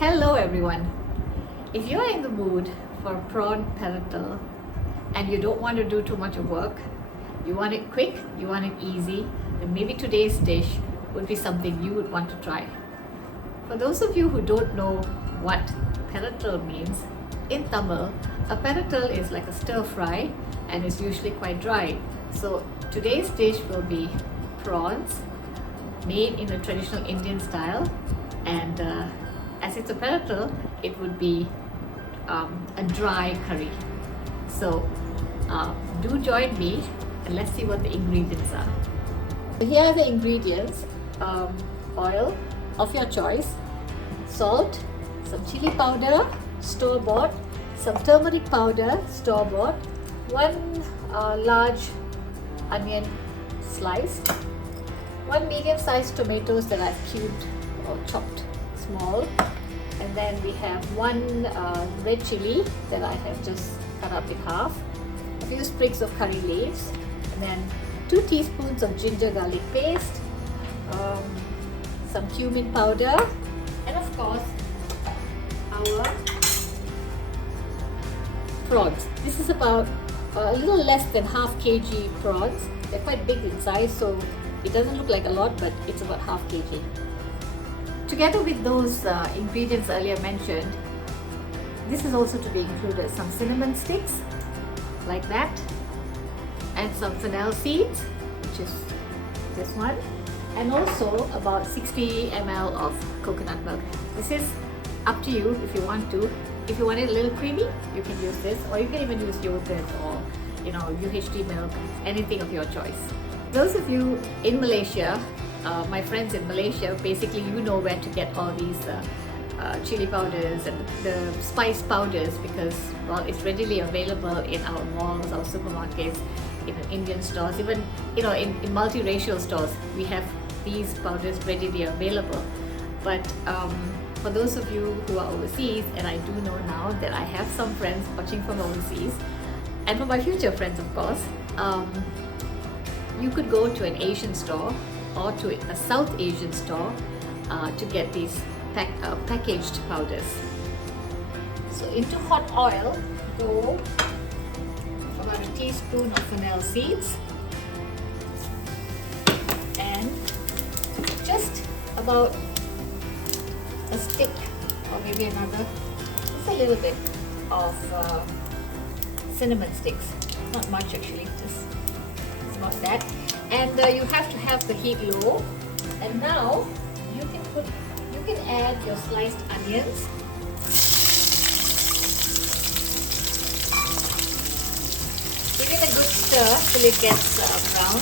Hello everyone. If you're in the mood for prawn peretal and you don't want to do too much of work, you want it quick, you want it easy, then maybe today's dish would be something you would want to try. For those of you who don't know what peretal means, in Tamil, a peretal is like a stir fry and is usually quite dry. So today's dish will be prawns made in a traditional Indian style, and as it's a peretal, it would be a dry curry. So do join me and let's see what the ingredients are. So here are the ingredients: oil of your choice, salt, some chili powder, store-bought, some turmeric powder, store-bought, one large onion sliced, one medium-sized tomatoes that I've cubed or chopped small, and then we have one red chili that I have just cut up in half, a few sprigs of curry leaves, and then 2 teaspoons of ginger garlic paste, some cumin powder, and of course our prawns. This is about a little less than half kg prawns. They're quite big in size, so it doesn't look like a lot, but it's about half kg. Together with those ingredients earlier mentioned, this is also to be included some cinnamon sticks, like that, and some fennel seeds, which is this one, and also about 60 ml of coconut milk. This is up to you if you want to. If you want it a little creamy, you can use this, or you can even use yogurt or UHT milk, anything of your choice. Those of you in Malaysia, my friends in Malaysia, basically you know where to get all these chili powders and the spice powders, because, well, it's readily available in our malls, our supermarkets, in Indian stores, even in multiracial stores. We have these powders readily available. But for those of you who are overseas, and I do know now that I have some friends watching from overseas, and for my future friends, of course, you could go to an Asian store or to a South Asian store to get these packaged powders. So into hot oil go about a teaspoon of fennel seeds and just about a stick or maybe another, just a little bit of cinnamon sticks. Not much actually, just about that. And you have to have the heat low. And now you can add your sliced onions. Give it a good stir till it gets brown.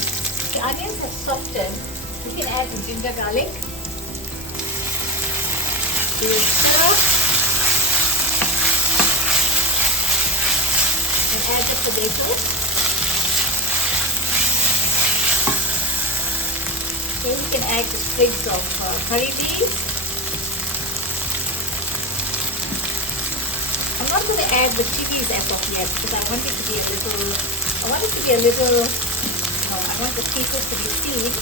The onions have softened. You can add the ginger garlic. You will stir and add the potatoes. Okay, you can add the sprigs of curry leaves. I'm not going to add the chilies as of yet because I want it to be a little, I want the pieces to be seen.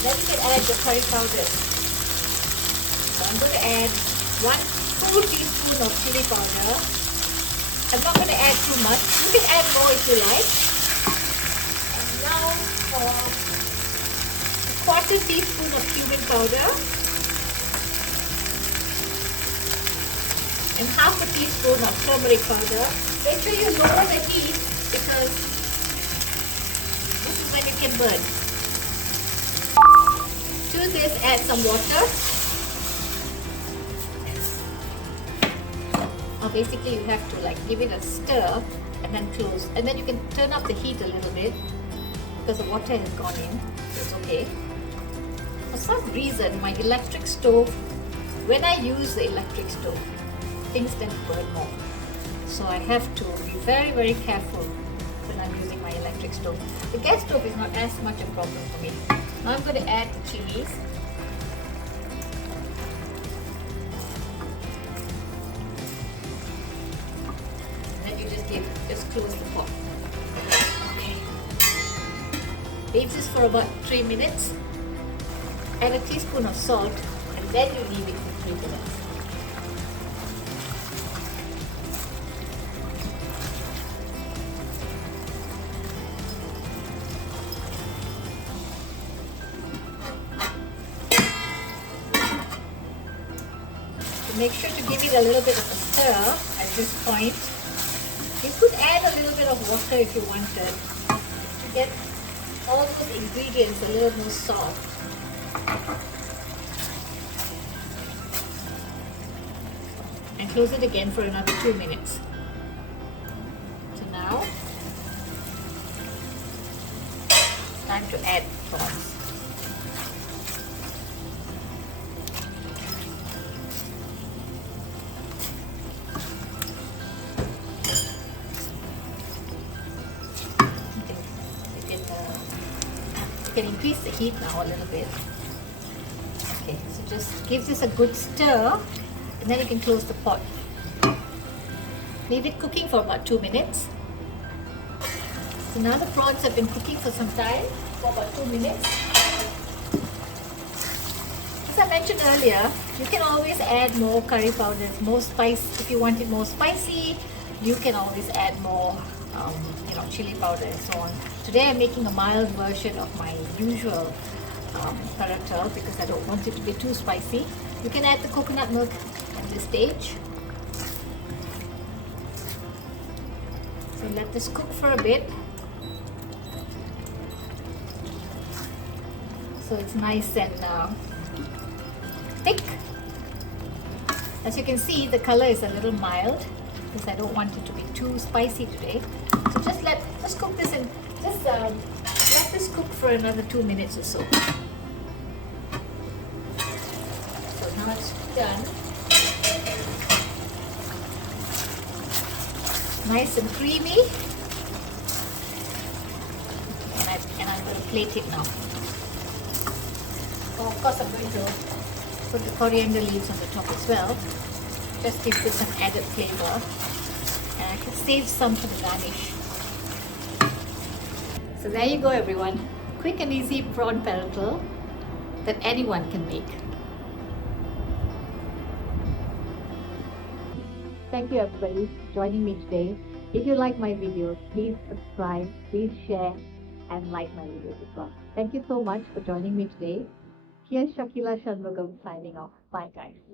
Then you can add the curry powder. So I'm going to add 1 full teaspoon of chili powder. I'm not going to add too much. You can add more if you like. And now for 1/4 teaspoon of cumin powder and 1/2 teaspoon of turmeric powder. Make sure you lower the heat because this is when it can burn. To this, add some water. Now basically you have to give it a stir and then close, and then you can turn up the heat a little bit because the water has gone in, so it's okay. For some reason, my electric stove, when I use the electric stove, things tend to burn more. So I have to be very, very careful when I'm using my electric stove. The gas stove is not as much a problem for me. Now I'm going to add the chilies. And then you just close the pot. Okay. Leave this for about 3 minutes. Add a teaspoon of salt and then you leave it for 3 minutes. So make sure to give it a little bit of a stir at this point. You could add a little bit of water if you wanted to get all those ingredients a little more soft. And close it again for another 2 minutes. So now it's time to add prawns. You can increase the heat now a little bit. Okay, so just give this a good stir and then you can close the pot. Leave it cooking for about 2 minutes. So now the prawns have been cooking for some time, for about 2 minutes. As I mentioned earlier, you can always add more curry powders, more spice. If you want it more spicy, you can always add more chili powder and so on. Today I'm making a mild version of my usual peretal because I don't want it to be too spicy. You can add the coconut milk at this stage. So let this cook for a bit. So it's nice and thick. As you can see, the color is a little mild because I don't want it to be too spicy today. So just cook this and just let this cook for another 2 minutes or so. So now it's done. Nice and creamy. And I'm going to plate it now. Oh, of course I'm going to put the coriander leaves on the top as well. Just gives it some added flavor. And I can save some for the garnish. So there you go everyone. Quick and easy prawn peretal that anyone can make. Thank you everybody for joining me today. If you like my videos, please subscribe, please share and like my videos as well. Thank you so much for joining me today. Here's Shakila Shanmugam signing off. Bye guys.